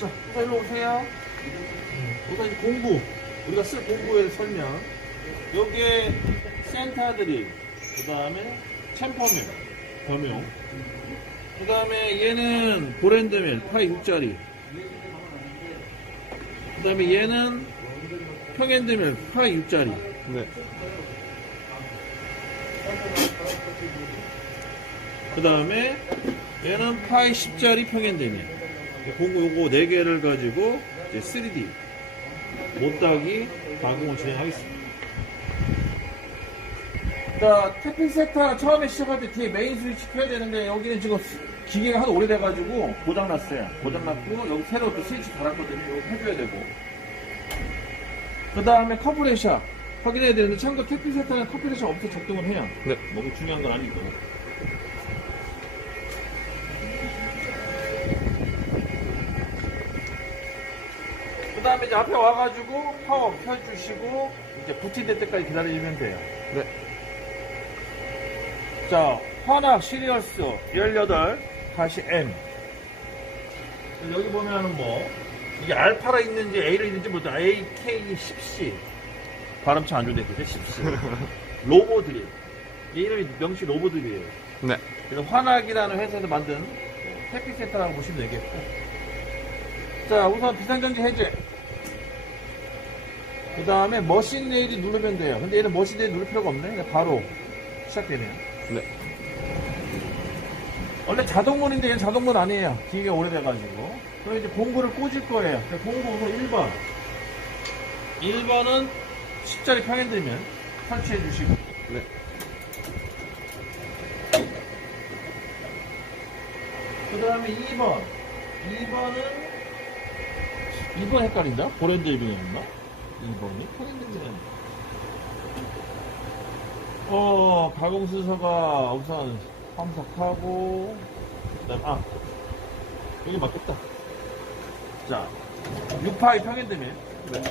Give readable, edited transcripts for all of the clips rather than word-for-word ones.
자, 우선 일로 오세요. 우선 이제 공부. 우리가 쓸 공부에 설명. 여기에 센터들이, 그 다음에 챔퍼밀, 겸용. 그 다음에 얘는 브랜드밀, 파이 6짜리. 그 다음에 얘는 평핸드밀, 파이 6짜리. 네. 그 다음에 얘는 파이 10짜리 평핸드밀. 공구 요거 4개를 가지고 이제 3D 못따기 가공을 진행하겠습니다. 자, 태핑 세터 처음에 시작할 때 뒤에 메인 스위치 켜야 되는데 여기는 지금 기계가 하도 오래돼가지고 고장났어요. 고장났고 여기 새로 또 스위치 달았거든요. 이거 해줘야 되고. 그 다음에 컴프레셔 확인해야 되는데 참고 태핑 세터는 컴프레셔 없이 작동을 해요. 네. 너무 중요한 건 아니고. 그 다음에 이제 앞에 와가지고 파워 켜주시고 이제 부팅될 때까지 기다리면 돼요. 네. 자, 환학 시리얼스 18-M. 여기 보면은 뭐, 이게 알파라 있는지 A를 있는지 모르겠다. AK10C. 발음 참 안 좋은데, 그죠? 10C. 로보드릴. 이 이름이 명시 로보드릴이에요. 네. 그래서 환학이라는 회사에서 만든 태핑센터라고 보시면 되겠고. 자, 우선 비상경제 해제. 그 다음에 머신 레일이 누르면 돼요. 근데 얘는 머신 레일 누를 필요가 없네. 그냥 바로 시작되네요. 네. 원래 자동문인데 얘는 자동문 아니에요. 기계가 오래돼가지고. 그럼 이제 공구를 꽂을 거예요. 공구 우선 1번. 1번은 10짜리 평핸드면 설치해 주시고. 네. 그 다음에 2번. 2번 헷갈린다? 브랜드 이름이었나? 2번이 평핸드면. 가공 순서가 우선 함석하고, 그 다음, 여기 맞겠다. 자, 6파이 평핸드면. 네.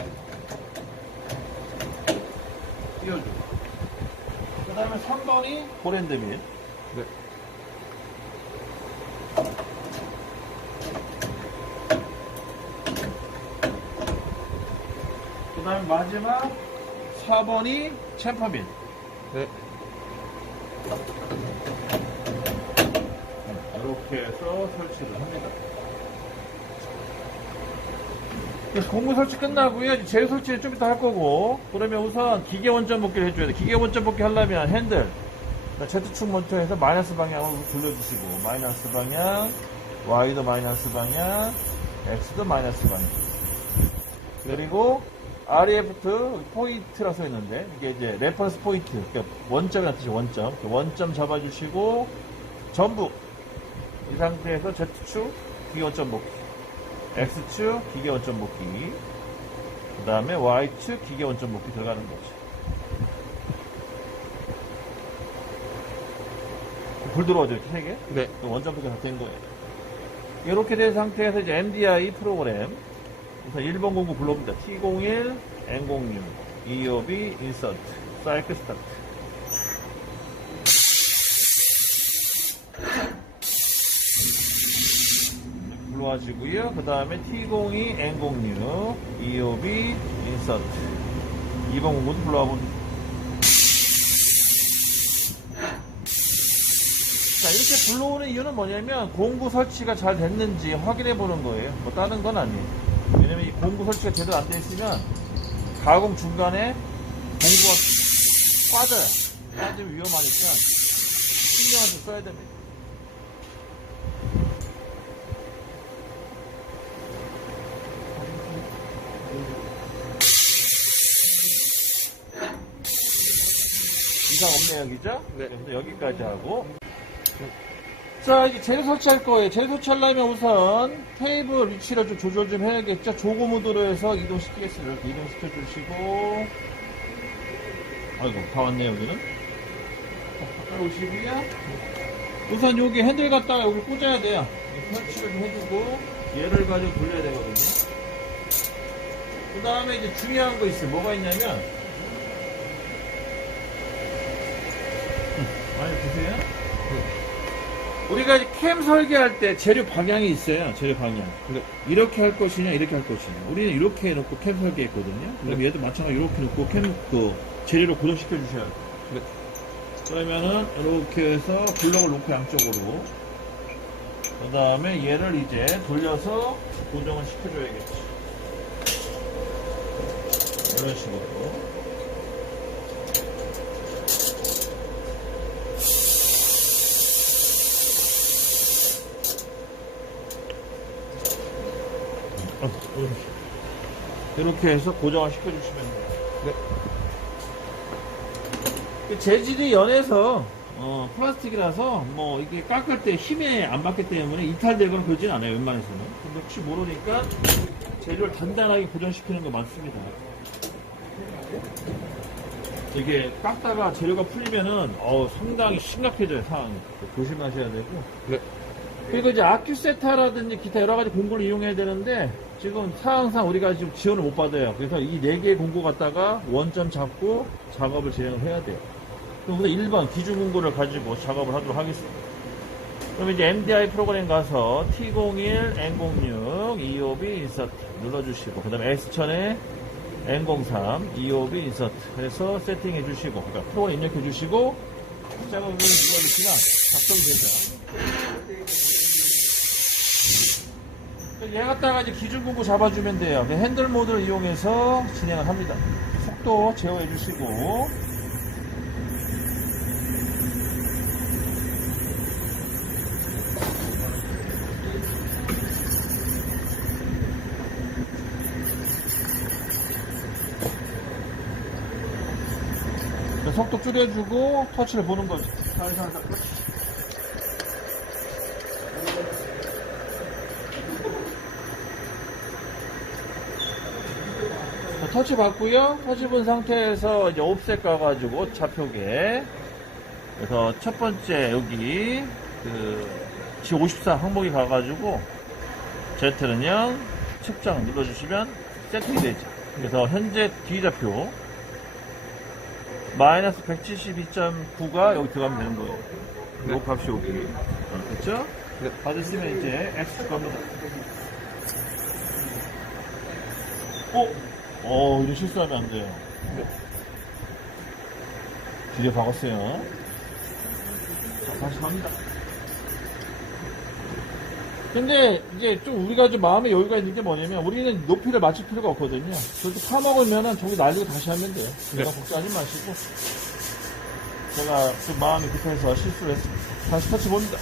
띄워주고. 그 다음에 3번이 브랜드밀. 네. 그 다음에 마지막 4번이 챔퍼밀. 네. 이렇게 해서 설치를 합니다. 그래서 공구 설치 끝나고요. 이제 재료 설치를 좀 이따 할 거고. 그러면 우선 기계 원점 복귀를 해줘야 돼. 기계 원점 복귀 하려면 핸들. Z축 모터에서 마이너스 방향으로 돌려주시고. 마이너스 방향, Y도 마이너스 방향, X도 마이너스 방향. 그리고 REF트 포인트라 써 있는데 이게 이제 레퍼런스 포인트, 그러니까 원점이라는 뜻이 원점. 원점 잡아주시고 전부 이 상태에서 Z축 기계 원점 복귀, X축 기계 원점 복귀, 그 다음에 Y축 기계 원점 복귀 들어가는 거죠. 불 들어오죠, 이렇게 3개? 네. 원점 복귀가 다 된 거예요. 이렇게 된 상태에서 이제 MDI 프로그램 우선 1번 공구 불러봅니다. T01, N06, EOB, 인서트, 사이클 스타트. 불러와주고요. 그 다음에 T02, N06, EOB, 인서트. 2번 공구도 불러와봅니다. 자, 이렇게 불러오는 이유는 뭐냐면 공구 설치가 잘 됐는지 확인해 보는 거예요. 뭐 다른 건 아니에요. 왜냐면 이 공구 설치가 제대로 안 돼 있으면 가공 중간에 공구가 빠져요. 빠지면 위험하니까 신경을 좀 써야 됩니다. 이상 없네요, 그죠? 네. 그래서 여기까지 하고. 자, 이제 재료 설치할 거예요. 재료 설치하려면 우선 테이블 위치를 좀 조절 좀 해야겠죠. 조고 모드로 해서 이동시키겠습니다. 이렇게 이동시켜주시고. 아이고, 다 왔네요, 여기는. 가까이 오시고요. 우선 여기 핸들 갖다가 여기 꽂아야 돼요. 설치를 좀 해주고, 얘를 가지고 돌려야 되거든요. 그 다음에 이제 중요한 거 있어요. 뭐가 있냐면, 많이 보세요. 우리가 이제 캠 설계할 때 재료 방향이 있어요. 재료 방향. 이렇게 할 것이냐, 이렇게 할 것이냐. 우리는 이렇게 해놓고 캠 설계했거든요. 그럼 얘도 마찬가지로 이렇게 놓고 재료를 고정시켜 주셔야 돼요. 그러면은 이렇게 해서 블럭을 놓고 양쪽으로. 그 다음에 얘를 이제 돌려서 고정을 시켜줘야겠지. 이런 식으로. 이렇게 해서 고정을 시켜주시면 돼요. 네. 재질이 연해서 플라스틱이라서 뭐 이게 깎을 때 힘에 안 받기 때문에 이탈되거나 그러진 않아요. 웬만해서는. 근데 혹시 모르니까 재료를 단단하게 고정시키는 거 많습니다. 이게 깎다가 재료가 풀리면은 상당히 심각해져요. 상황이. 조심하셔야 되고. 네. 그리고 이제 아큐세타라든지 기타 여러 가지 공구를 이용해야 되는데 지금 사항상 우리가 지금 지원을 못 받아요. 그래서 이 4개의 공구 갖다가 원점 잡고 작업을 진행을 해야 돼요. 그럼 우선 1번 기준 공구를 가지고 작업을 하도록 하겠습니다. 그럼 이제 MDI 프로그램 가서 T01, N06, EOB 인서트 눌러주시고 그 다음에 X1000에 N03, EOB 인서트 해서 세팅해 주시고 그러니까 프로그램 입력해 주시고 작업을 눌러주시면 작동이 되죠. 얘 갖다가 이제 기준 공구 잡아주면 돼요. 핸들 모드를 이용해서 진행을 합니다. 속도 제어해 주시고 속도 줄여주고 터치를 보는 거죠. 살살살. 터치 받고요. 터치 본 상태에서 이제 옵셋 가가지고 좌표계. 그래서 첫 번째 여기 G54 항목이 가가지고 Z는 측정 눌러주시면 세팅이 되죠. 그래서 현재 D좌표 마이너스 172.9가 여기 들어가면 되는 거예요. 요 값이 여기. 됐죠? 네. 받으시면 이제 X 겁니다. 이거 실수하면 안 돼요. 뒤에 박았어요. 자, 다시 갑니다. 근데 이제 좀 우리가 좀 마음에 여유가 있는 게 뭐냐면 우리는 높이를 맞출 필요가 없거든요. 그렇게 파먹으면은 저기 날리고 다시 하면 돼요. 제가 걱정하지 마시고. 제가 좀 마음이 급해서 실수를 했습니다. 다시 터치 봅니다.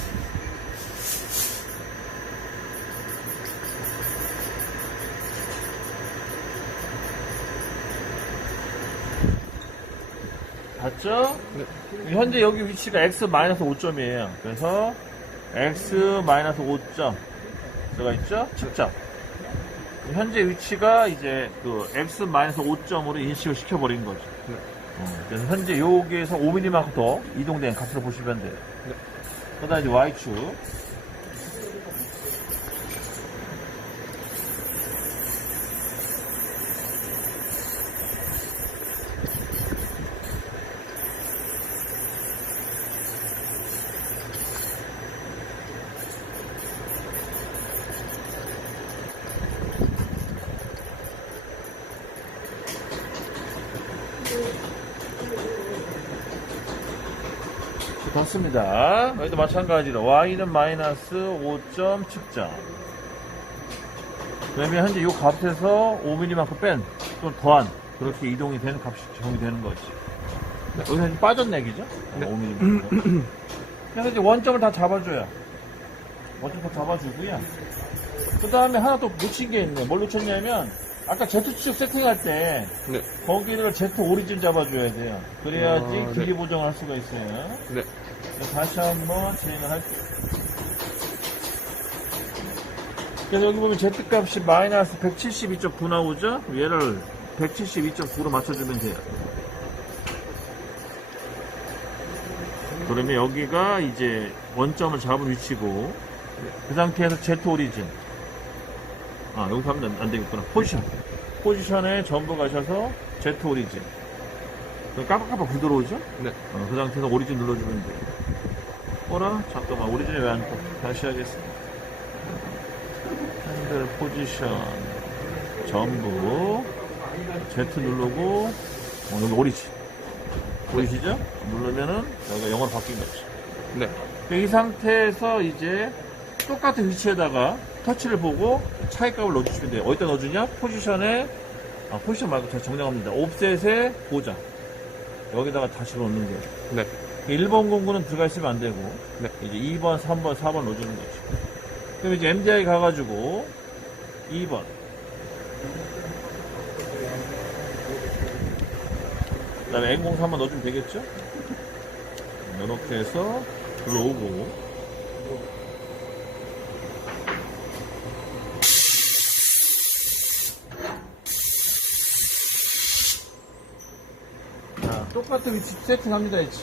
봤죠? 네. 현재 여기 위치가 X-5점이에요. 그래서 X-5점 들어가 있죠? 측정. 현재 위치가 이제 X-5점으로 인식을 시켜버린 거죠. 네. 그래서 현재 여기에서 5mm만큼 더 이동된 값으로 보시면 돼요. 네. 그 다음 이제 Y축. 닿습니다. 여기도 마찬가지로 Y는 마이너스 5점 측정. 그러면 현재 이 값에서 5mm만큼 뺀, 또 더한, 그렇게 이동이 되는 값이 적용이 되는 거지. 여기서 이제 빠졌네, 그죠? 네. 5mm. 그래서 이제 원점을 다 잡아줘요. 원점 다 잡아주고요. 그 다음에 하나 또 놓친 게 있네. 뭘 놓쳤냐면, 아까 Z축 세팅할 때, 네. 거기를 Z 오리진 잡아줘야 돼요. 그래야지 네. 길이 보정을 할 수가 있어요. 네. 다시 한번 진행을 할게요. 그래서 여기 보면 Z값이 마이너스 172.9 나오죠? 얘를 172.9로 맞춰주면 돼요. 그러면 여기가 이제 원점을 잡은 위치고, 그 상태에서 Z 오리진. 여기 가면 안 되겠구나. 포지션에 전부 가셔서 Z 오리진. 깜빡깜빡 불 들어오죠? 네. 그 상태에서 오리진 눌러주면 돼요. 어라? 잠깐만, 오리진이 왜 안 떠? 다시 하겠습니다. 핸들 포지션, 전부, Z 누르고, 여기 오리지. 보이시죠? 누르면은, 여기가 영어로 바뀐 거죠. 네. 이 상태에서 이제 똑같은 위치에다가 터치를 보고 차이값을 넣어주시면 돼요. 어디다 넣어주냐? 포지션에, 포지션 말고 제가 정정합니다. 옵셋에 보자. 여기다가 다시 넣는 거예요. 네. 1번 공구는 들어가 있으면 안 되고, 네. 이제 2번, 3번, 4번 넣어주는 거죠. 그럼 이제 MDI 가가지고, 2번. 그 다음에 N03 한번 넣어주면 되겠죠? 이렇게 해서 들어오고, 자, 똑같은 위치 세팅합니다, 이제.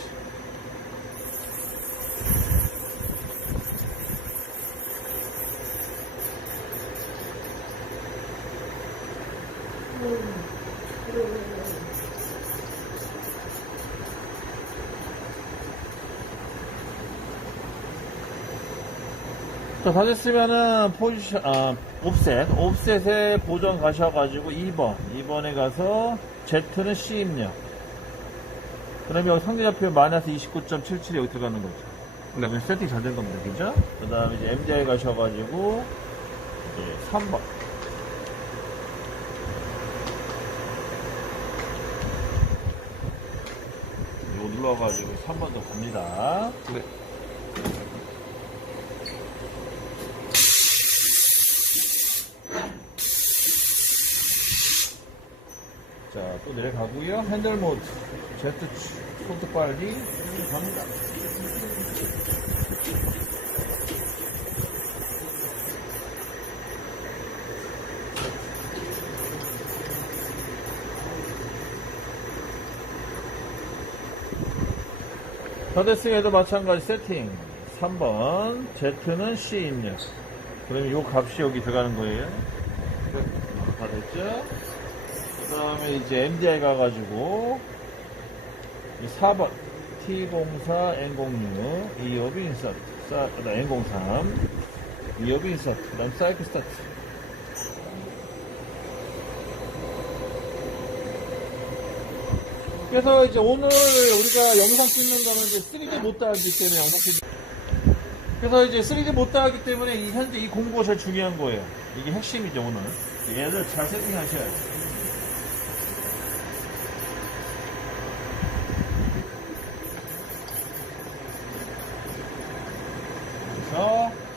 자, 다 됐으면은 포지션, 옵셋에 보정 가셔가지고 2번에 가서 Z는 C 입력. 그러면 여기 상대좌표 마이너스 29.77이 여기 들어가는 거죠. 네. 세팅 잘 된 겁니다. 그죠? 그 다음에 이제 MDI 가셔가지고, 이제 3번. 이거 눌러가지고 3번 더 갑니다. 네. 자, 또 내려가고요. 핸들 모드. Z 손톱 빨리 갑니다. 더데스에도 마찬가지 세팅. 3번. Z는 C 입력. 그러면 요 값이 여기 들어가는 거예요. 다 됐죠? 그 다음에 이제 MDI 가가지고 4번 T04 N06 이어비 인서트 N03 이어비 인서트 그 다음 사이클 스타트. 그래서 이제 오늘 우리가 영상 찍는 거는 이제 3D 못 따기 때문에 영상 찍는. 그래서 이제 3D 못 따기 때문에 현재 이 공부가 제일 중요한 거예요. 이게 핵심이죠. 오늘 얘를 잘 세팅하셔야죠.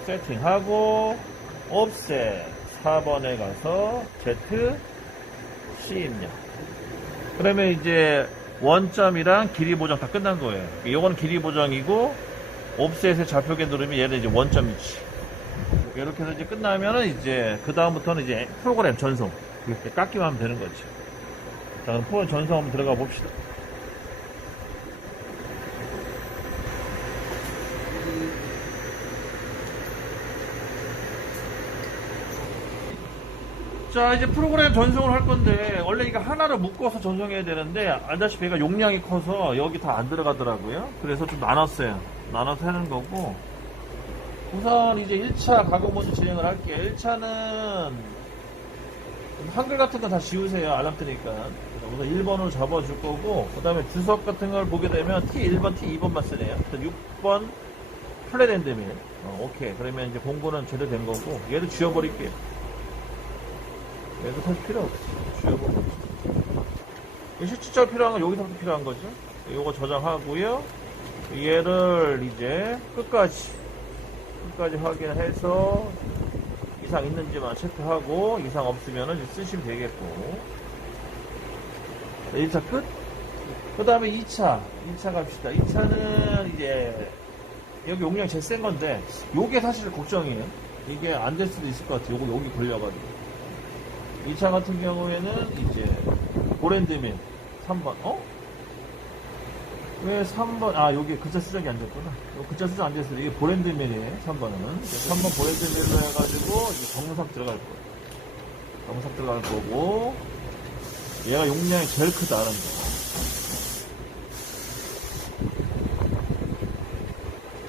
세팅하고 옵셋 4번에 가서 Z C 입력. 그러면 이제 원점이랑 길이 보정 다 끝난 거예요. 이건 길이 보정이고 옵셋에 좌표계 누르면 얘는 이제 원점 위치. 이렇게 해서 이제 끝나면은 이제 그 다음부터는 이제 프로그램 전송 이렇게 깎기만 하면 되는 거죠. 자, 그럼 프로그램 전송 한번 들어가 봅시다. 자, 이제 프로그램 전송을 할 건데 원래 이거 하나로 묶어서 전송해야 되는데 알다시피 얘가 용량이 커서 여기 다 안 들어가더라고요. 그래서 좀 나눴어요. 나눠서 하는 거고, 우선 이제 1차 가공 먼저 진행을 할게요. 1차는 한글 같은 거 다 지우세요. 알람 뜨니까. 우선 1번으로 잡아줄 거고, 그 다음에 주석 같은 걸 보게 되면 T1번, T2번만 쓰네요. 6번 플랫 엔드밀. 오케이. 그러면 이제 공구는 제대로 된 거고, 얘도 지워버릴게요. 얘도 사실 필요 없어. 지워버려. 실질적으로 필요한 건 여기서부터 필요한 거죠. 요거 저장하고요. 얘를 이제 끝까지 확인해서 이상 있는지만 체크하고, 이상 없으면은 이제 쓰시면 되겠고. 1차 끝. 그 다음에 2차 갑시다. 2차는 이제 여기 용량이 제일 센 건데 요게 사실 걱정이에요. 이게 안 될 수도 있을 것 같아요. 요거 여기 걸려가지고. 2차 같은 경우에는 이제 보랜드밀 3번. 왜 3번? 여기 글자 수정이 안 됐구나. 글자 수정 안 됐어요. 이게 보랜드밀이에요. 3번은. 3번 보랜드밀로 해가지고 이제 정sak 들어갈 거예요. 정sak 들어갈 거고, 얘가 용량이 제일 크다는 거.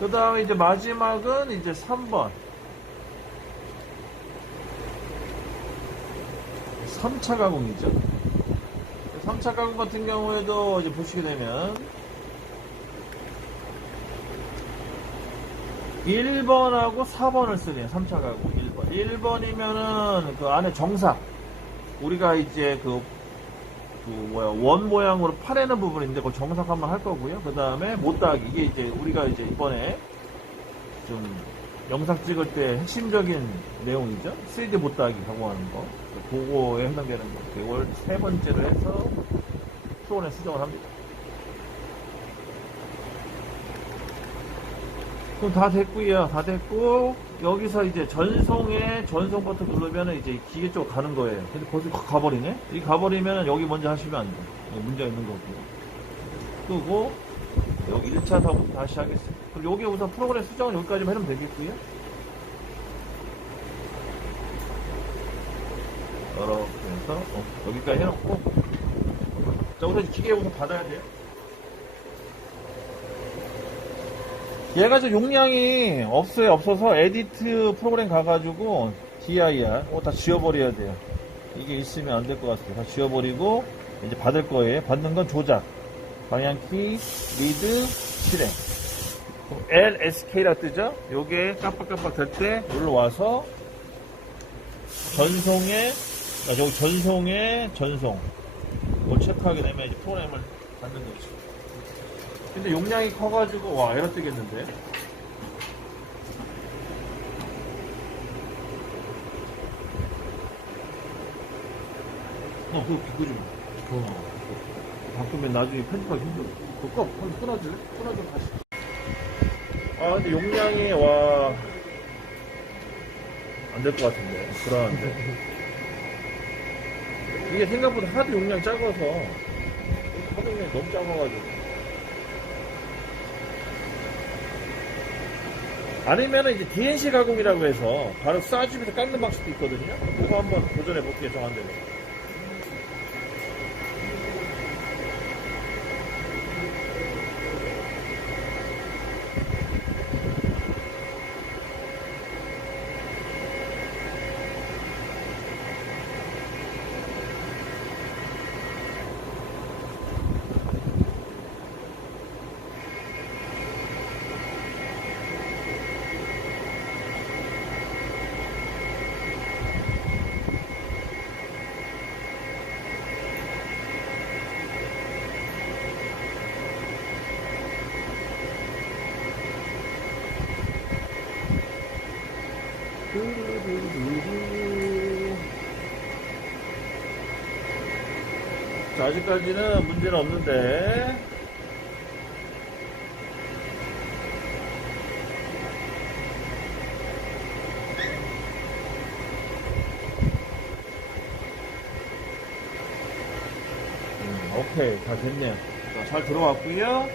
그 다음에 이제 마지막은 이제 3번. 3차 가공이죠. 3차 가공 같은 경우에도 이제 보시게 되면 1번하고 4번을 쓰네요. 3차 가공 1번. 1번이면은 그 안에 정사. 우리가 이제 원 모양으로 파내는 부분인데 그 정삭 한번 할 거고요. 그 다음에 못따기. 이게 이제 우리가 이제 이번에 좀 영상 찍을 때 핵심적인 내용이죠. 3D 못따기 가공하는 거. 그거에 해당되는 거. 이걸 세 번째로 해서 프로그램 수정을 합니다. 그럼 다 됐고요. 다 됐고 여기서 이제 전송 버튼 누르면 이제 기계 쪽으로 가는 거예요. 근데 벌써 가버리네. 이 가버리면 여기 먼저 하시면 안 돼. 문제가 있는 거고요. 끄고 여기 1차 사부터 다시 하겠습니다. 그럼 여기 우선 프로그램 수정은 여기까지만 해면 되겠고요. 이렇게 해서 여기까지 해놓고 자 우선 기계 우선 받아야 돼요. 얘가 저 용량이 없어서 에디트 프로그램 가가지고 dir 다 지워버려야 돼요. 이게 있으면 안 될 것 같아요. 다 지워버리고 이제 받을 거예요. 받는 건 조작, 방향키, 리드, 실행. LSK라 뜨죠? 요게 깜빡깜빡 될 때 눌러와서 전송에 전송 그걸 체크하게 되면 이제 프로그램을 받는 거죠. 근데 용량이 커가지고 와 에러 뜨겠는데. 그거 좀 바꾸면 나중에 편집하기 힘들어. 그거 끊어줄래? 끊어줘 다시. 근데 용량이 안 될 것 같은데. 불안한데. 이게 생각보다 하도 용량이 작아서 하도 용량이 너무 작아가지고. 아니면은 이제 DNC 가공이라고 해서 바로 쏴주면서 깎는 방식도 있거든요. 그거 한번 도전해 볼게요. 정한대로. 자, 아직까지는 문제는 없는데 오케이 다 됐네요. 자, 잘 들어왔고요.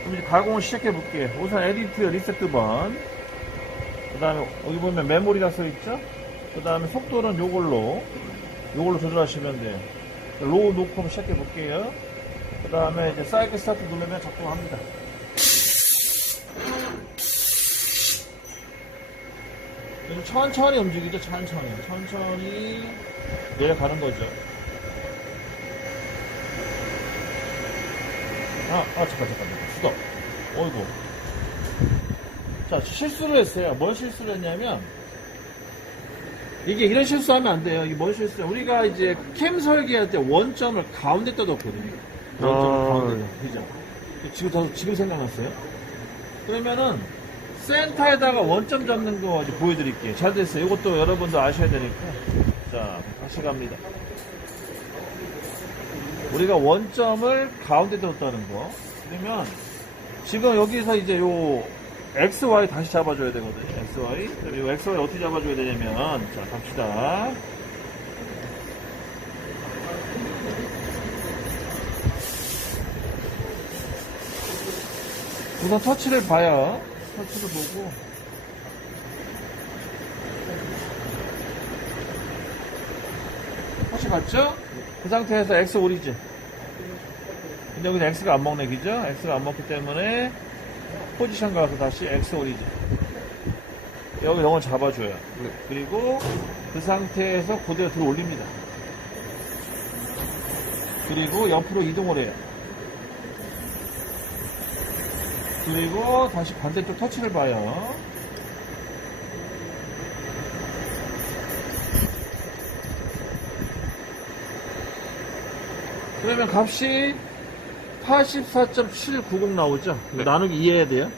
그럼 이제 가공을 시작해 볼게요. 우선 에디트 리셋 번, 그 다음에 여기 보면 메모리가 써있죠. 그 다음에 속도는 요걸로 조절하시면 돼요. 로우 놓고 한번 시작해 볼게요. 그 다음에 이제 사이클 스타트 누르면 작동합니다. 천천히 움직이죠. 천천히 내려가는 거죠. 잠깐 스톱. 어이구. 자, 실수를 했어요. 뭘 실수를 했냐면 이게 이런 실수하면 안 돼요. 이게 뭔 실수야? 우리가 이제 캠 설계할 때 원점을 가운데다 뒀거든요. 원점을 가운데다. 그죠? 지금 생각났어요? 그러면은 센터에다가 원점 잡는 거 이제 보여드릴게요. 잘 됐어요. 이것도 여러분도 아셔야 되니까. 자, 다시 갑니다. 우리가 원점을 가운데다 뒀다는 거. 그러면 지금 여기서 이제 요 XY 다시 잡아줘야 되거든요. XY. 그럼 이 XY 어떻게 잡아줘야 되냐면, 자, 갑시다. 우선 터치를 봐요. 터치를 보고. 터치 봤죠? 그 상태에서 X 오리지. 근데 여기는 X가 안 먹네, 그죠? X가 안 먹기 때문에 포지션 가서 다시 X 오리진. 여기 영어 잡아줘요. 네. 그리고 그 상태에서 그대로 들어 올립니다. 그리고 옆으로 이동을 해요. 그리고 다시 반대쪽 터치를 봐요. 그러면 값이 84.790 나오죠? 네. 나누기 이해해야 돼요.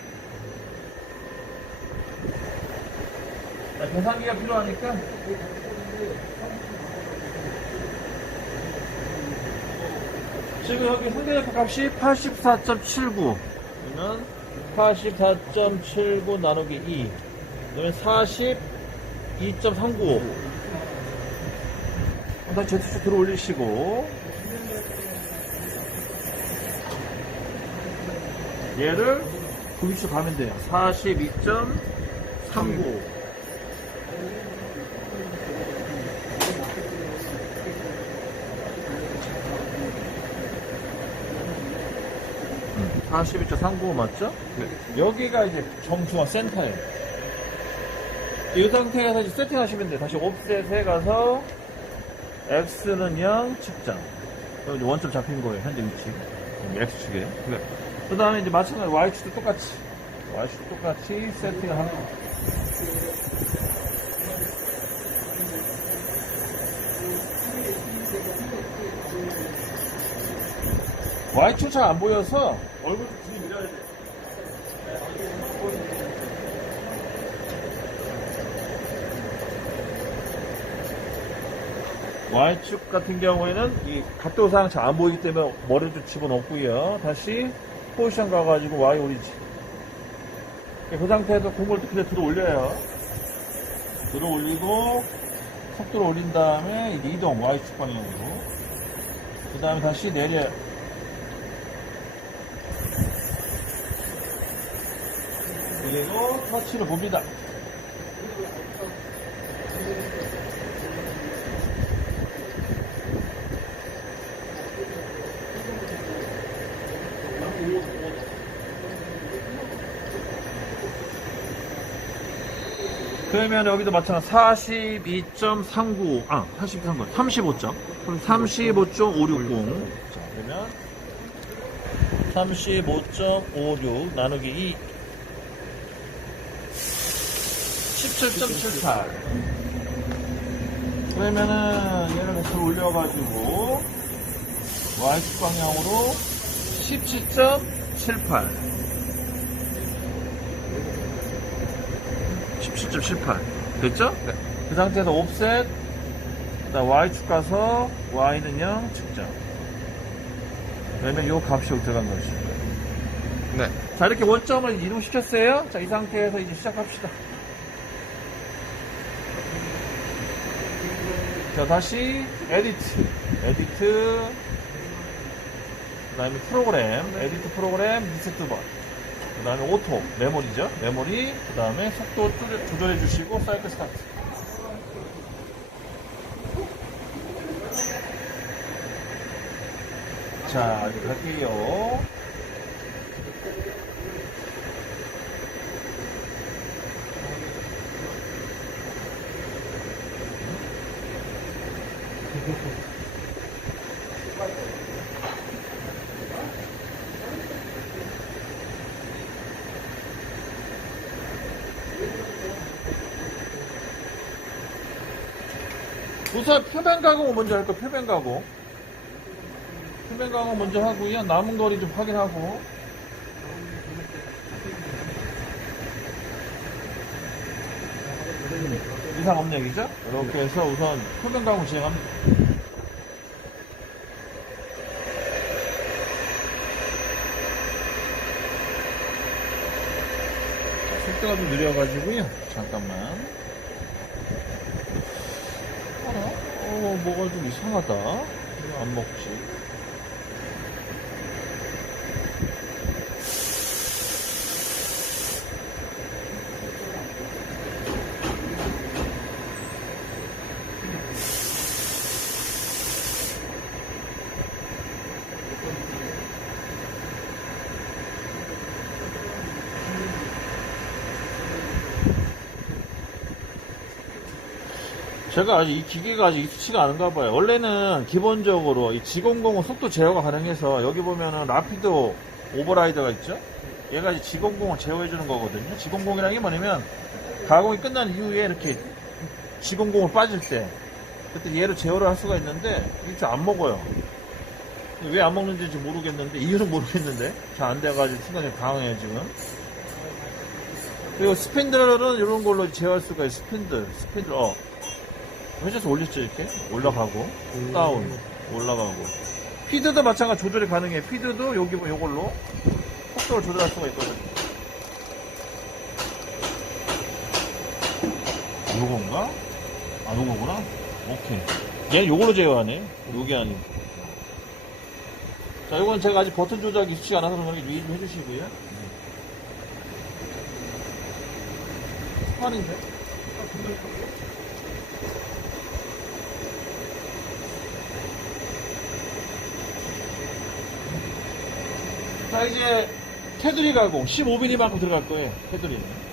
자, 계산기가 필요하니까 지금 여기 상대적 값이 84.79 그러면 84.79 나누기 2 그러면 42.395 다시 Z축 들어 올리시고 얘를 그 위치로 가면 돼요. 42.395 42.395 맞죠? 네. 여기가 이제 정중앙 센터예요. 이 상태에서 이제 세팅하시면 돼요. 다시 옵셋에 가서 X는 0, 측정. 여기 이제 원점 잡힌 거예요. 현재 위치. X축이에요. 네. 그 다음에 이제 마찬가지 Y축도 똑같이. Y축도 똑같이 세팅을 하는 거예요. Y축 잘 안 보여서 얼굴 좀 뒤로 밀어야 돼요. Y축 같은 경우에는 이 각도상 잘 안 보이기 때문에 머리를 좀 집어넣고요. 다시 포지션 가가지고 Y 오리지. 그 상태에서 공을 그대로 들어 올려요. 들어 올리고 속도를 올린 다음에 이제 이동 Y축 방향으로. 그 다음에 다시 내려요. 그리고 터치를 봅니다. 그러면 여기도 마찬가지 42.395, 35점. 그럼 35.560. 자, 그러면 35.56 나누기 2. 17.78. 그러면은 얘를 다시 올려가지고 Y축 방향으로 17.78. 17.78. 됐죠? 네. 그 상태에서 옵셋, 그다음 Y축 가서 Y는 0, 측정. 그러면 요 값이 여기 들어간 것이죠. 네. 자, 이렇게 원점을 이동시켰어요. 자, 이 상태에서 이제 시작합시다. 자, 다시 에디트, 그 다음에 프로그램, 에디트 프로그램 리셋 번. 그 다음에 오토, 메모리죠. 메모리, 그 다음에 속도 조절해 주시고 사이클 스타트. 자, 이렇게 갈게요. 우선 표면 가공 먼저 할 거예요. 표면 가공. 표면 가공 먼저 하고요. 남은 거리 좀 확인하고. 이상 없는 얘기죠? 이렇게 해서 우선 표면 가공 진행합니다. 속도가 좀 느려가지고요. 잠깐만. 뭐가 좀 이상하다. 이거 안 먹지. 제가 아직 이 기계가 아직 익숙치가 않은가 봐요. 원래는 기본적으로 이 G00은 속도 제어가 가능해서 여기 보면은 라피드 오버라이더가 있죠? 얘가 이제 G00을 제어해주는 거거든요. G00이라는 게 뭐냐면 가공이 끝난 이후에 이렇게 G00을 빠질 때 그때 얘를 제어를 할 수가 있는데 이게 잘 안 먹어요. 왜 안 먹는지 모르겠는데 이유는 모르겠는데 잘 안 돼가지고 순간에 당황해요 지금. 그리고 스핀들은 이런 걸로 제어할 수가 있어요. 스핀들 회전수 올렸죠 이렇게 올라가고 다운 올라가고 피드도 마찬가지 조절이 가능해. 피드도 여기 요걸로 속도를 조절할 수가 있거든요. 요건가? 아 요거구나. 오케이. 얘는 요걸로 제어하네. 요게 아니고. 자, 요건 제가 아직 버튼 조작이 익숙치 않아서 그런 거 유의 좀 해주시고요. 스판인데? 자, 이제 테두리 가공 15mm만큼 들어갈 거예요. 테두리는.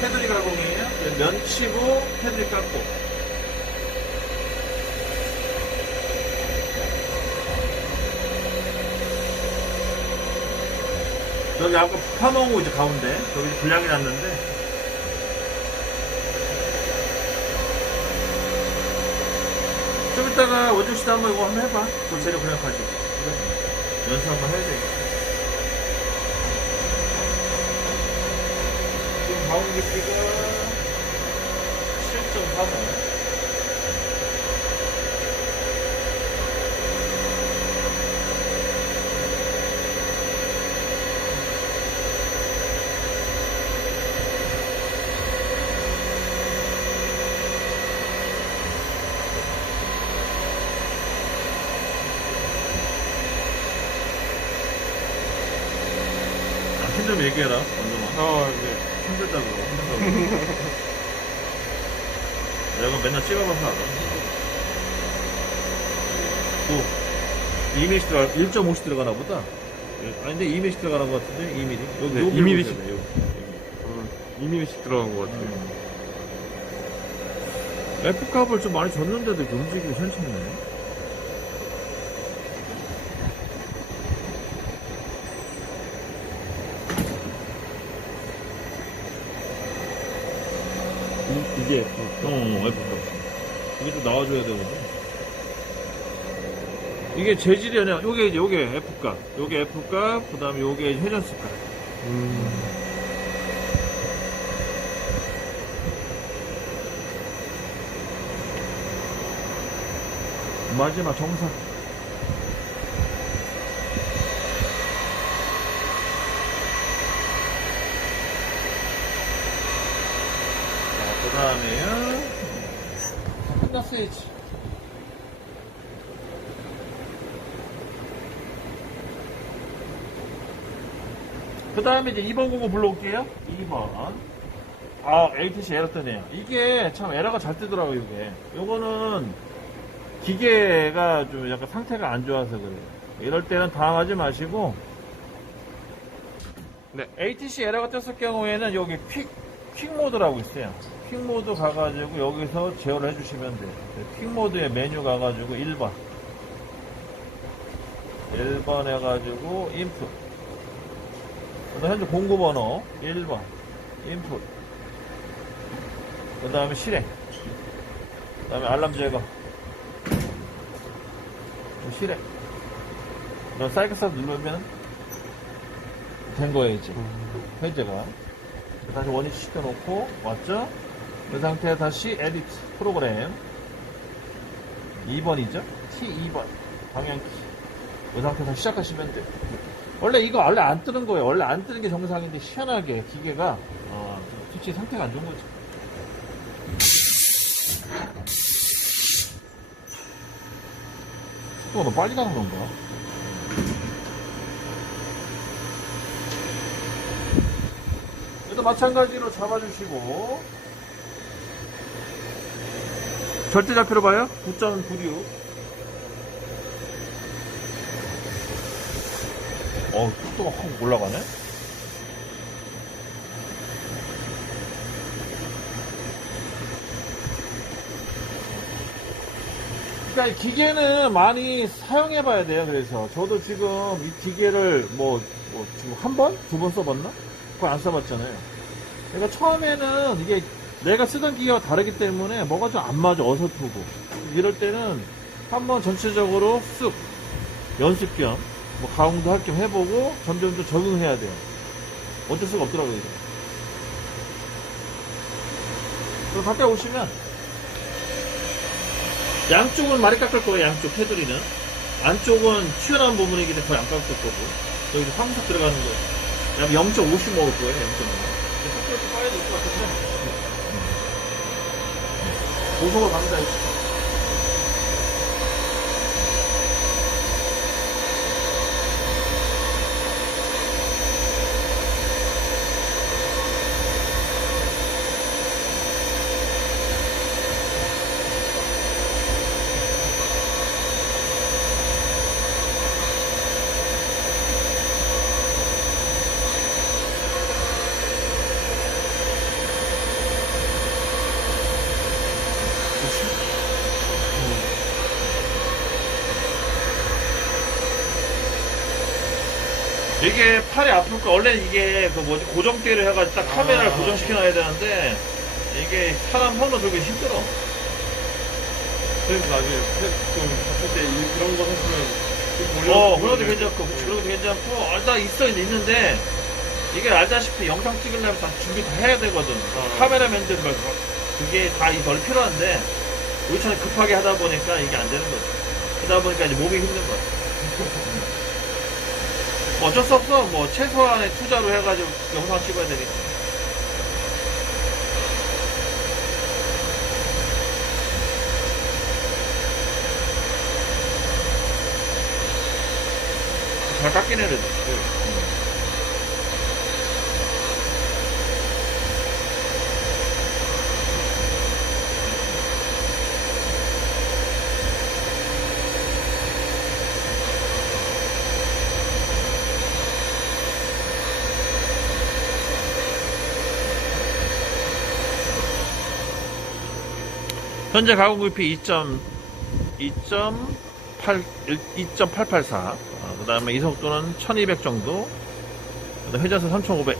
테두리 가공이에요. 면 치고 테두리 깎고. 여기 아까 파먹고 이제 가운데 여기 분량이 났는데 좀 이따가 원중 씨도 한번 이거 한번 해봐. 그 재료 그냥 가지고 연습 한번 해야 되겠다. 지금 가공 깊이가 7.3. 좀 얘기해라, 원동아. 네. 힘들다고. 내가 맨날 찍어봐서 알아. 또, 2mm 들어가, 1.5씩 들어가나 보다. 아니, 근데 2mm 들어가는 것 같은데, 2mm. 여기, 네, 여기 2mm 여기, 씩. 여기. 2mm씩 들어간 것 같아요. F값을 좀 많이 줬는데도 이렇게 움직이기 괜찮네. 이게 F값. 이게 좀 나와줘야 되거든. 이게 재질이 아니라, 요게 F값. 요게 F값, 그 다음에 요게 회전수값. 마지막 정상. 자, 그 다음에요. 끝났어야지. 그 다음에 이제 2번 공고 불러올게요. 2번. 아, ATC 에러 뜨네요. 이게 참 에러가 잘 뜨더라고요, 이게. 요거는 기계가 좀 약간 상태가 안 좋아서 그래요. 이럴 때는 당황하지 마시고. 네, ATC 에러가 떴을 경우에는 여기 퀵 모드라고 있어요. 퀵 모드 가가지고 여기서 제어를 해주시면 돼요. 퀵 모드에 메뉴 가가지고 1번. 1번 해가지고 인풋. 그 다음에 현재 공구번호 1번. 인풋. 그 다음에 실행. 그 다음에 알람 제거. 실행. 그럼 사이클 누르면 된 거예요, 이제. 회제가. 다시 원위치 시켜놓고, 왔죠? 그 상태에 다시 에디트 프로그램. 2번이죠? T2번. 방향키. 그 상태에서 시작하시면 돼요. 원래 이거 원래 안 뜨는 거예요. 원래 안 뜨는 게 정상인데, 희한하게 기계가, 솔직히 상태가 안 좋은 거죠. 속도가 너무 빨리 가는 건가? 얘도 마찬가지로 잡아주시고 절대 좌표로 봐요? 9.96. 속도가 확 올라가네? 그러니까 이 기계는 많이 사용해 봐야 돼요. 그래서 저도 지금 이 기계를 지금 한 번? 두 번 써봤나? 거의 안 써봤잖아요. 그러니까 처음에는 이게 내가 쓰던 기계와 다르기 때문에 뭐가 좀 안 맞아, 어설프고. 이럴 때는 한번 전체적으로 쓱 연습 겸 가공도 할 겸 해보고 점점 좀 적응해야 돼요. 어쩔 수가 없더라고요. 이거. 그럼 가까이 오시면 양쪽은 많이 깎을 거예요. 양쪽 테두리는 안쪽은 튀어나온 부분이기 때문에 거의 안 깎을 거고, 여기 황석 들어가는 거 약 0.5씩 먹을 거예요. 0.5. 깎을 거 빠야 될 것 같은데 고속을 갑니다. 이게 팔이 아플까? 원래 이게 고정대를 해가지고 딱 카메라를 고정시켜놔야 되는데 이게 사람 손으로 들기 힘들어. 그래서 나중에 좀 봤을 때 이런 거 했으면 그래도 괜찮고, 그래도 괜찮고, 다 있는데, 이게 알다시피 영상 찍으려면 다 준비 다 해야 되거든. 카메라맨들 그게 다 널 필요한데, 우리처럼 급하게 하다 보니까 이게 안 되는 거지. 그러다 보니까 이제 몸이 힘든 거야. 어쩔 수 없어. 최소한의 투자로 해가지고 영상 찍어야 되니까. 잘 깎긴 해야 돼. 현재 가공 구입이 2.884. 그 다음에 이속도는 1200 정도. 그 다음에 회전수 3500.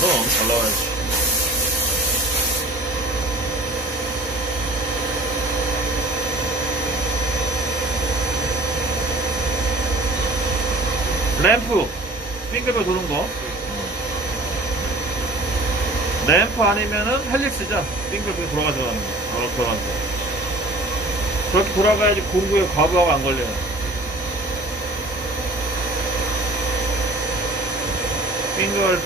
그럼 잘 나와야지. 램프 빙글빙글 도는 거. 램프 아니면은 헬릭스죠. 빙글빙글 돌아가는 거. 돌아가는 거. 그렇게 돌아가야지 공구에 과부하가 안 걸려요. 빙글.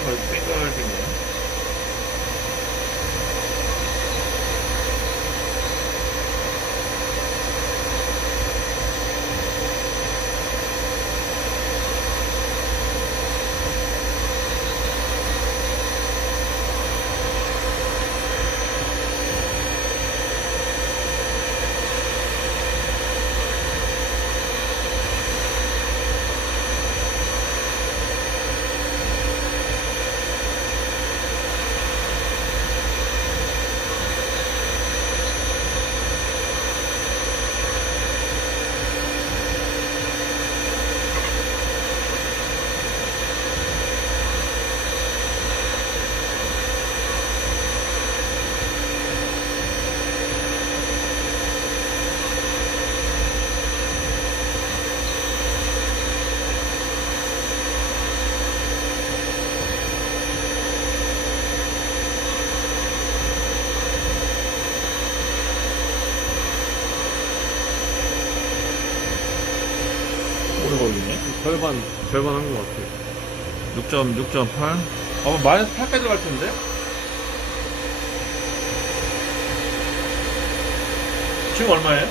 오래 걸리네. 절반 한 것 같아요. 6.8. 마이너스 8까지 들어갈 텐데? 지금 얼마예요?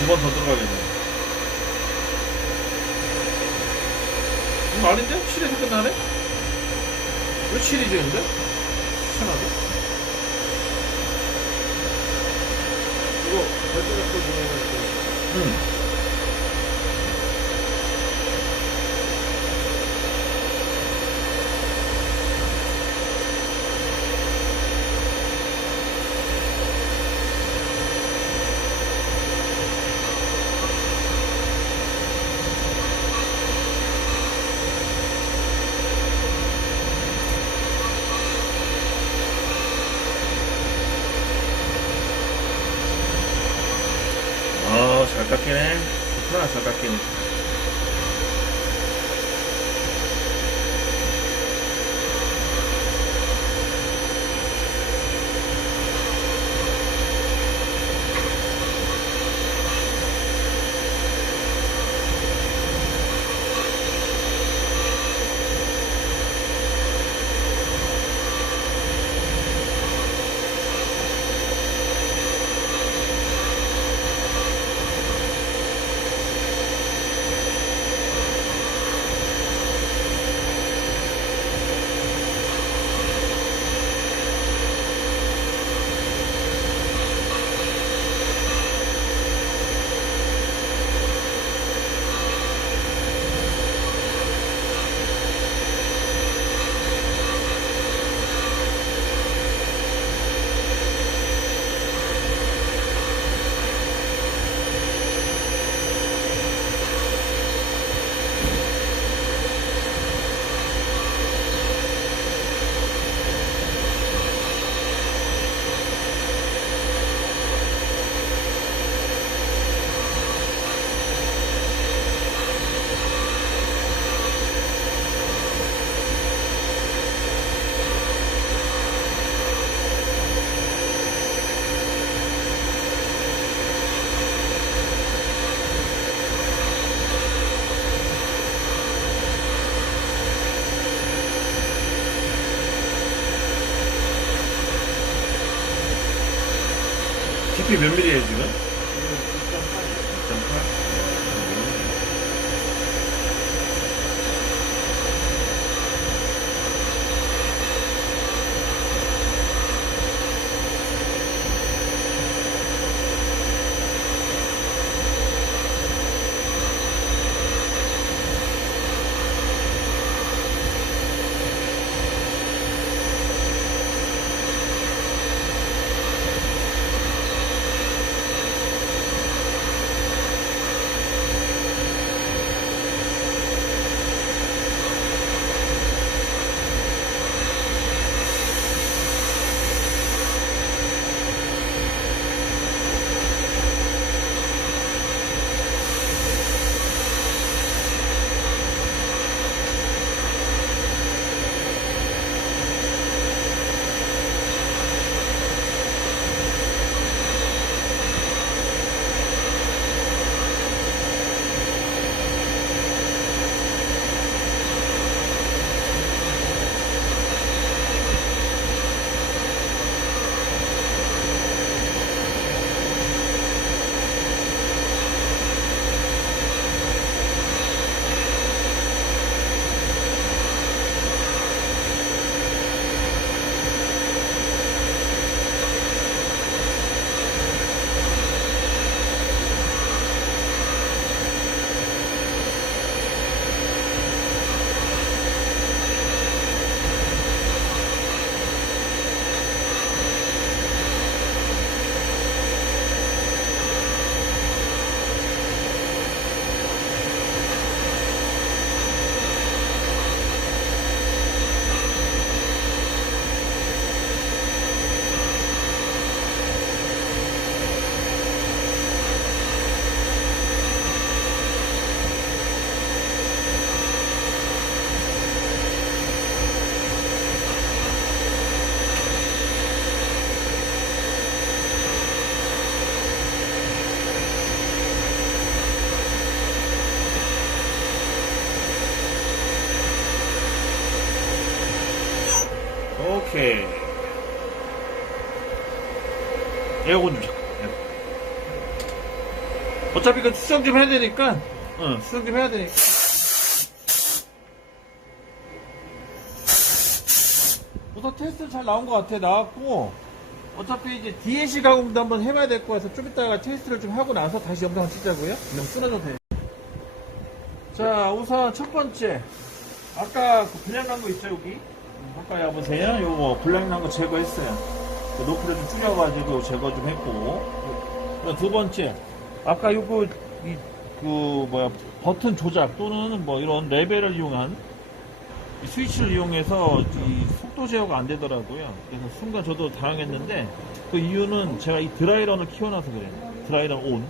두 번 더 들어가겠네. 아닌데? 7에서 끝나네? 왜 7이지 근데? 희한하다. 이거 발전 잡고 보내면 응. 잘 깎이네. 좋구나, 잘 깎이네. 깊이 몇 밀리에요, 지금? 6.8. 오케이. 에어컨 좀 잠깐. 어차피 그 수정 좀 해야 되니까, 수정 좀 해야 되니까. 우선 테스트 잘 나온 것 같아. 나왔고, 어차피 이제 DNC 가공도 한번 해봐야 될 것 같아서 좀 이따가 테스트를 좀 하고 나서 다시 영상을 찍자고요. 너무 끊어져도 돼. 자, 우선 첫 번째. 아까 그 불량 난 거 있죠, 여기? 가까이 와보세요. 요거 불량 난 거 제거했어요. 그 높이를 좀 줄여가지고 제거 좀 했고. 그리고 두 번째. 아까 요거, 버튼 조작 또는 뭐 이런 레벨을 이용한 이 스위치를 이용해서 이 속도 제어가 안 되더라고요. 그래서 순간 저도 당황했는데 그 이유는 제가 이 드라이런을 키워놔서 그래요. 드라이런 온.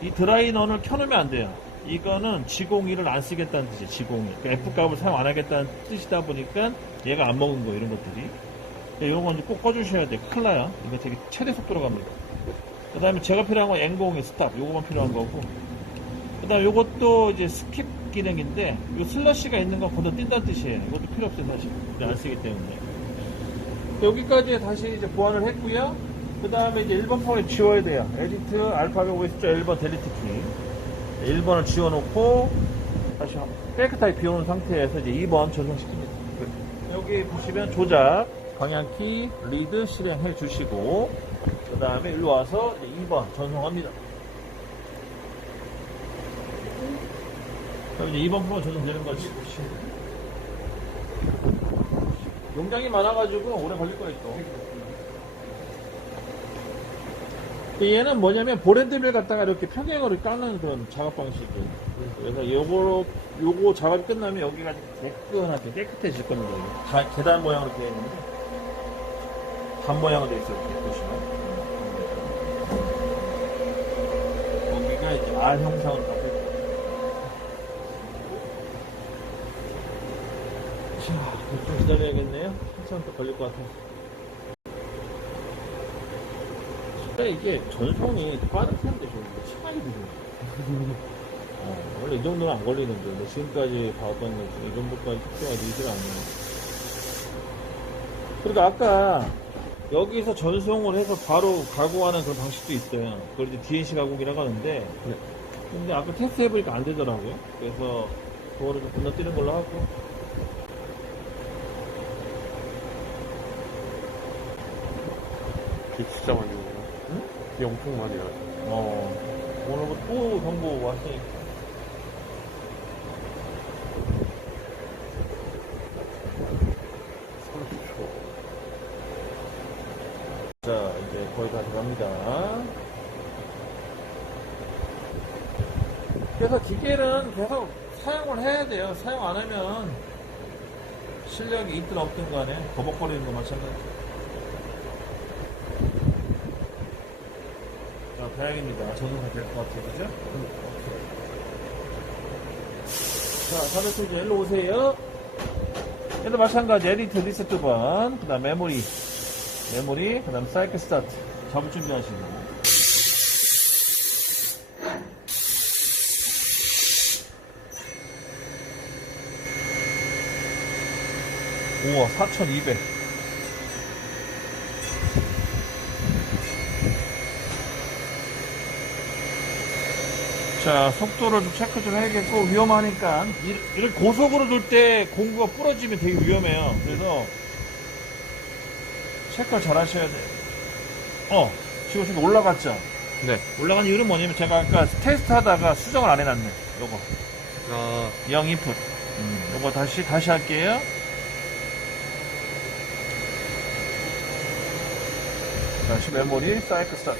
이 드라이런을 켜놓으면 안 돼요. 이거는 G02를 안 쓰겠다는 뜻이에요. G02. 그러니까 F값을 사용 안 하겠다는 뜻이다 보니까 얘가 안 먹은 거예요. 이런 것들이. 이런 건 꼭 꺼주셔야 돼요. 큰일 나요. 이거 되게 최대 속도로 갑니다. 그 다음에 제가 필요한 건 N02 스탑. 요거만 필요한 거고. 그 다음에 요것도 이제 스킵 기능인데 요 슬러시가 있는 건 건너뛴다는 뜻이에요. 이것도 필요 없어요. 사실. 안 쓰기 때문에. 여기까지 다시 이제 보완을 했고요. 그 다음에 이제 1번 폰을 지워야 돼요. 에디트 알파벳 OS죠. 1번 델리트 키. 1번을 지워놓고 다시 백크 타입 비워놓은 상태에서 이제 2번 전송시킵니다. 여기 보시면 조작, 방향키, 리드 실행해 주시고 그 다음에 일로 와서 이제 2번 전송합니다. 그럼 이제 2번 프로 전송되는 거지. 용량이 많아가지고 오래 걸릴 거예요 또. 얘는 뭐냐면 보랜드밀 갖다가 이렇게 평행으로 깎는 그런 작업 방식이에요. 그래서 요거 작업이 끝나면 여기가 매끈하게 깨끗해질 겁니다. 계단 모양으로 되어 있는데 반 모양으로 되어 있어요. 이렇게 보시면 여기가 이제 R 형상으로 다 되어 자, 좀 기다려야겠네요. 한참 또 걸릴 것 같아요. 이게 전송이 빠른 편인데 좀 시간이 들어요. 원래 이 정도는 안 걸리는데 뭐 지금까지 봐왔던 것 중에 이 정도까지 속도가 늘질 않네요. 그리고 아까 여기서 전송을 해서 바로 가공하는 그런 방식도 있어요. 그걸 이제 DNC 가공이라고 하는데 근데 아까 테스트 해보니까 안 되더라고요. 그래서 그거를 좀 건너뛰는 걸로 하고 진짜 많이 오네요. 응? 비 엄청 많이 와요. 오늘 또 경고 왔으니까. 자, 이제 거의 다 들어갑니다. 그래서 기계는 계속 사용을 해야 돼요. 사용 안 하면 실력이 있든 없든 간에 버벅거리는 거 마찬가지. 자, 다행입니다. 적응이 될 것 같아요. 그죠? 자, 사베트 이제 일로 오세요. 얘도 마찬가지. 에디트 리셋 2번. 그 다음 메모리, 그 다음 사이클 스타트. 잡을 준비하시고. 우와, 4200. 자, 속도를 좀 체크 좀 해야겠고, 위험하니까. 이렇게 고속으로 돌 때 공구가 부러지면 되게 위험해요. 그래서, 체크를 잘 하셔야 돼요. 지금 올라갔죠? 네. 올라간 이유는 뭐냐면, 제가 아까 테스트 하다가 수정을 안 해놨네. 요거. 아, 0 인풋. 요거 다시 할게요. 다시 메모리, 사이클 스타트.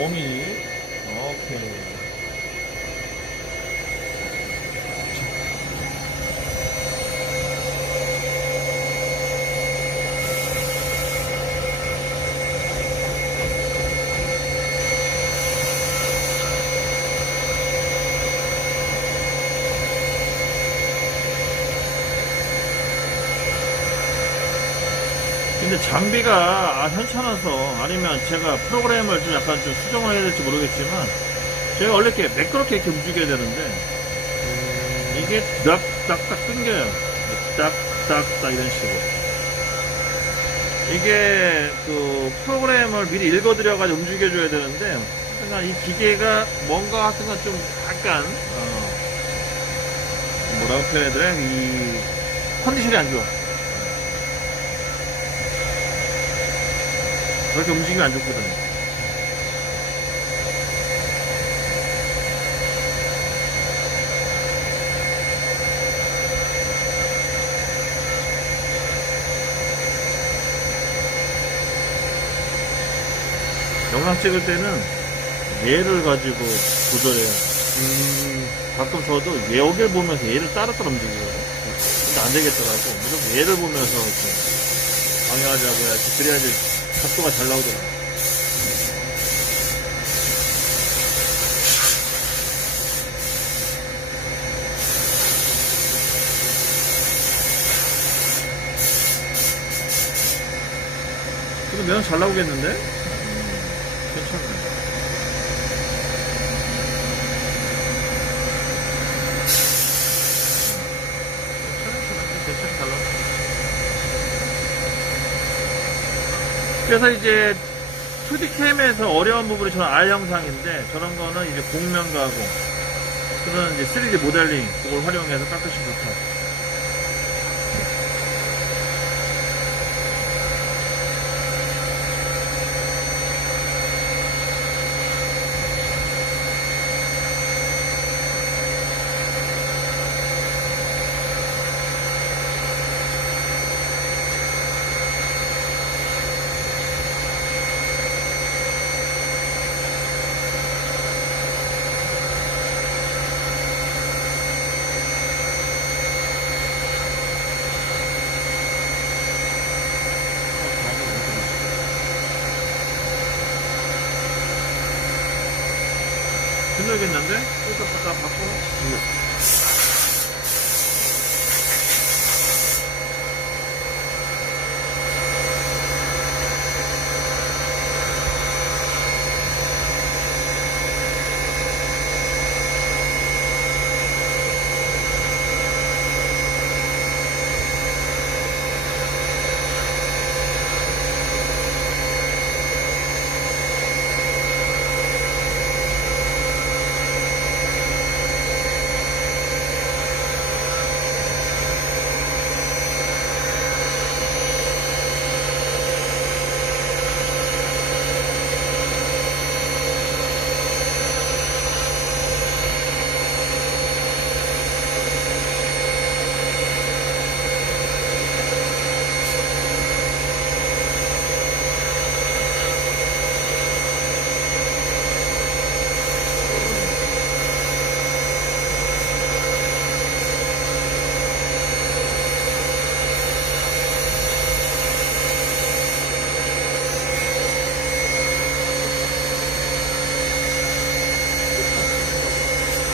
오미. 오케이. 근데 근데 장비가 현찮아서 아니면 제가 프로그램을 좀 약간 좀 수정을 해야 될지 모르겠지만 제가 원래 이렇게 매끄럽게 이렇게 움직여야 되는데 이게 딱딱딱 끊겨요. 딱딱딱 이런 식으로. 이게 그 프로그램을 미리 읽어드려가지고 움직여줘야 되는데 그러니까 이 기계가 뭔가 같은 건 좀 약간 뭐라고 표현해야 되나 이 컨디션이 안 좋아. 그렇게 움직이면 안 좋거든요. 영상 찍을 때는 얘를 가지고 조절해요. 가끔 저도 여기를 보면서 얘를 따로따로 움직이거든요. 근데 안 되겠더라고. 무조건 얘를 보면서 이렇게 방해하자고 해야지. 그래야지 각도가 잘 나오더라고요. 근데 면은 잘 나오겠는데? 괜찮네. 괜찮게 잘 나와. 그래서 이제 2D 캠에서 어려운 부분이 저는 R 영상인데 저런 거는 이제 공면 가공, 그런 이제 3D 모델링 그걸 활용해서 깎으시면 좋다. 힘들겠는데? 또 갖다 바꿔.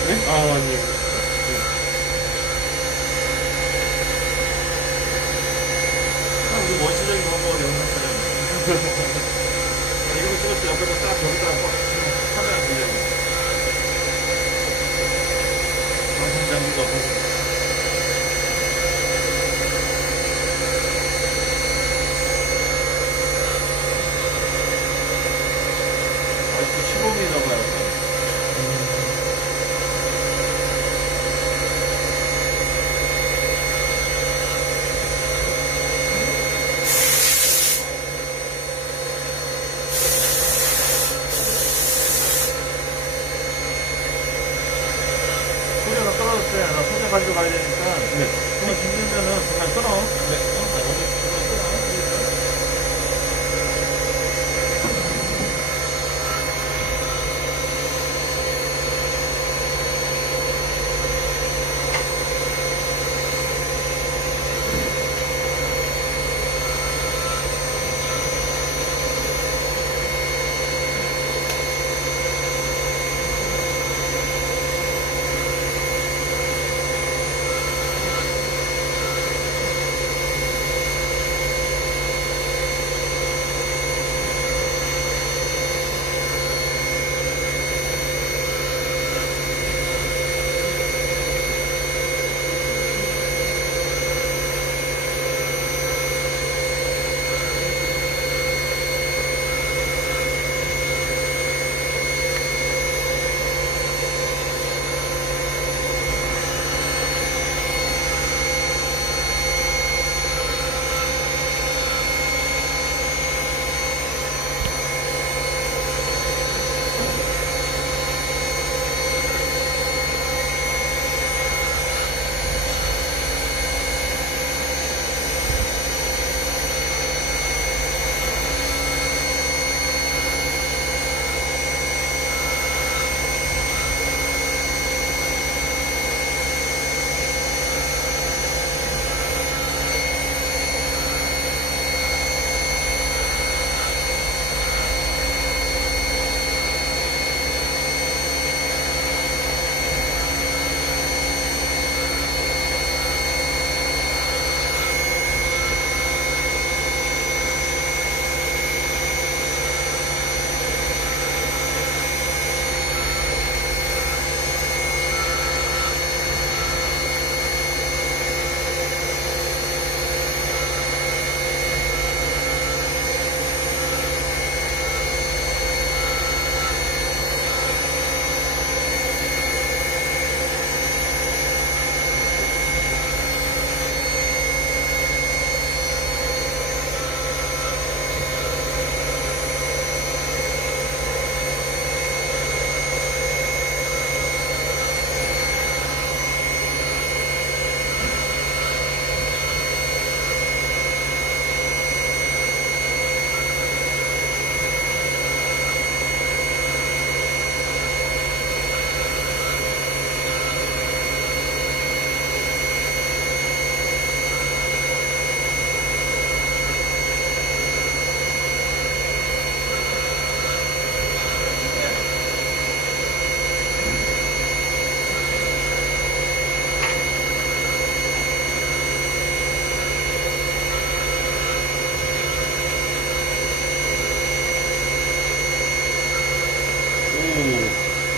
네? 아, 아니요. 우리 원초적인 방법을 영상처럼. 이거 찍었을 때 옆에서 딱 저기다 카메라 들려요. 방송 장비가 없어서. 아직도 15mm 봐요.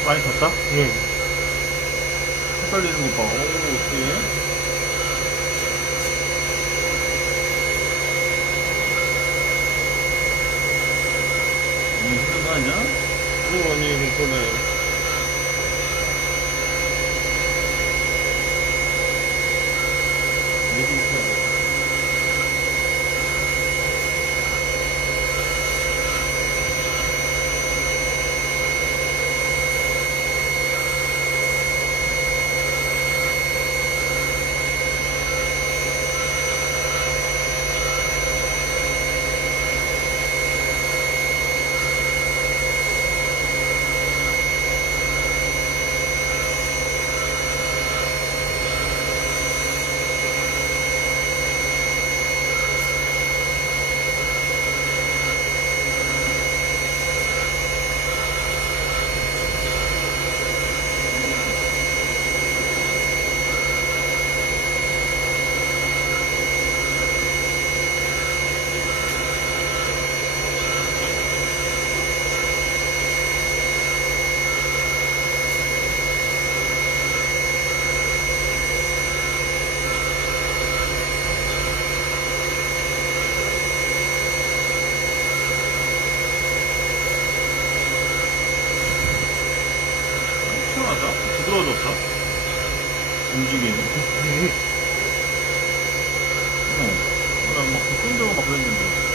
많이 탔다? 응. 헷갈리는 것 봐. 오, 어떡해. 힘든 거 아니야? 아니, 괜찮아요. 얘기 있어야 돼. 시원하다? 부드러워졌다? 움직이네. 난막 끈적고 막 그랬는데.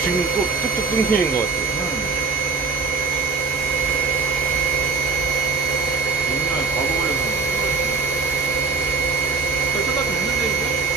지금 또 뚝뚝 끊기는 것 같아요. 옛날 바보 걸려서. 벌써 다 됐는데, 이게?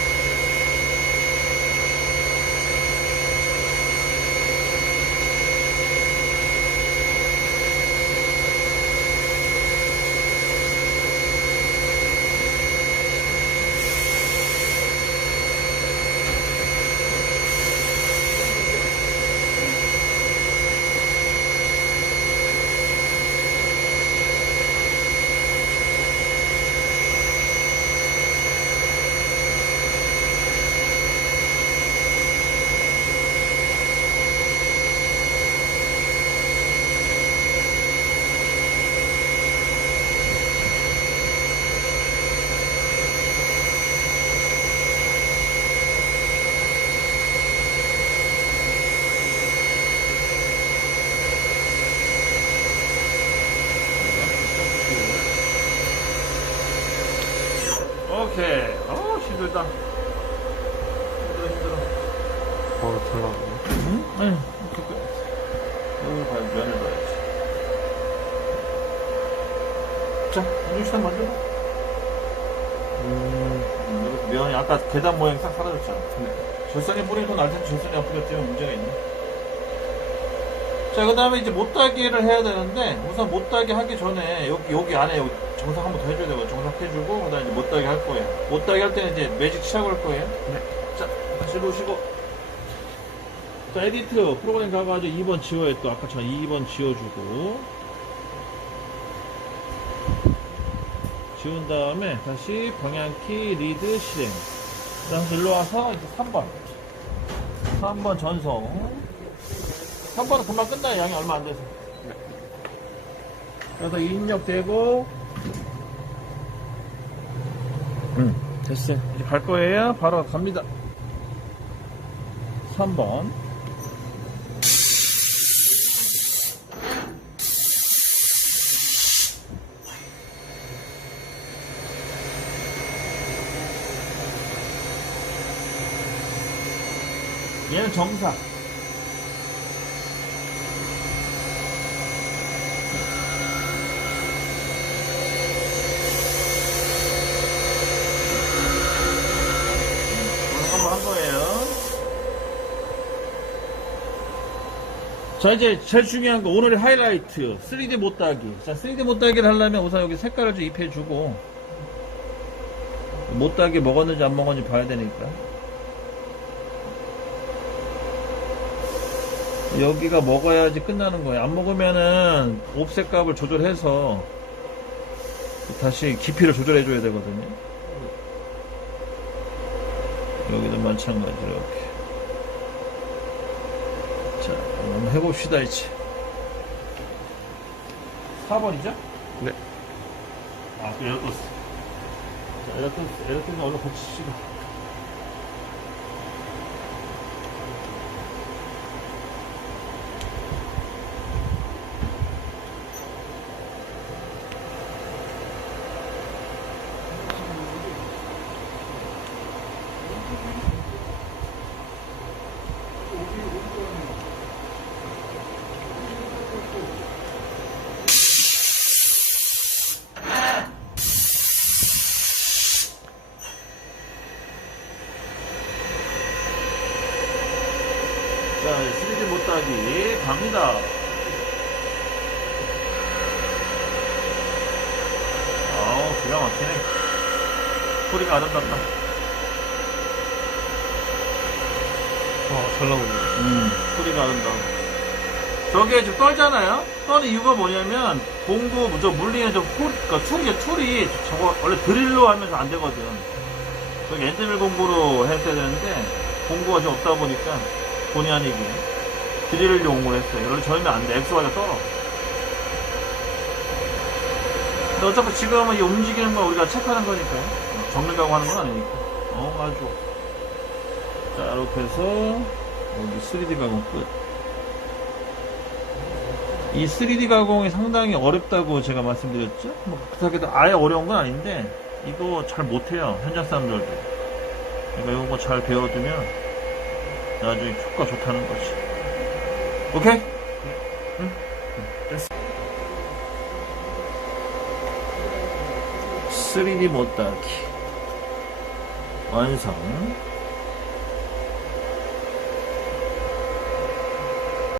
오케이. 힘들다. 힘들어. 잘 나오네. 응? 아니, 여기 봐야 면을 봐야지. 자, 음식단 만들어. 면이 아까 계단 모양이 싹 사라졌잖아. 절산에 뿌리고 날 텐데 절산이 아프겠지만 문제가 있네. 자, 그 다음에 이제 못따기를 해야 되는데, 우선 못따기 하기 전에, 여기 안에 정삭 한 번 더 해줘야 되고, 정삭해주고, 그 다음에 이제 못따기 할 거예요. 못따기 할 때는 이제 매직 취하고 할 거예요. 네. 자, 다시 놓으시고. 자, 에디트, 프로그램 가가지고 2번 지워요. 또 아까처럼 2번 지워주고. 지운 다음에 다시 방향키, 리드, 실행. 그 다음 일로 와서 이제 3번. 3번 전송. 3번은 금방 끝나요. 양이 얼마 안 돼서. 그래서 입력되고, 됐어요. 이제 갈 거예요. 바로 갑니다. 3번. 얘는 정사. 한번 한 거예요. 자, 이제 제일 중요한 거, 오늘의 하이라이트. 3D 못따기. 자, 3D 못따기를 하려면 우선 여기 색깔을 좀 입혀주고, 못따기 먹었는지 안 먹었는지 봐야 되니까. 여기가 먹어야지 끝나는 거예요. 안 먹으면은 옵셋 값을 조절해서 다시 깊이를 조절해 줘야 되거든요. 여기도 마찬가지로 이렇게. 자, 한번 해봅시다 이제. 4번이죠? 네. 아, 또 에러떴어. 자, 에러떴으면 얼른 고치시고. 자, 3D 못따기 갑니다. 아우, 기가 막히네. 소리가 아름답다. 잘 나오네. 소리가 아름다워. 저게 지금 떨잖아요? 떠는 이유가 뭐냐면, 공구, 물리는 툴이 저거 원래 드릴로 하면서 안 되거든. 저기 엔드밀 공구로 했어야 되는데, 공구가 좀 없다 보니까, 본의 아니게 드릴을 이용을 했어요. 원래 저희는 안 돼. XY가 떨어. 근데 어차피 지금은 이 움직이는 거 우리가 체크하는 거니까요. 정밀 가공하는 건 아니니까. 아주 좋아. 자, 이렇게 해서 여기 3D 가공 끝. 이 3D 가공이 상당히 어렵다고 제가 말씀드렸죠? 뭐 그렇다고 해도 아예 어려운 건 아닌데 이거 잘 못해요. 현장 사람들도. 그러니까 이거 잘 배워두면 나중에 효과 좋다는 거지. 오케이? 응? 됐어. 3D 못따기 완성.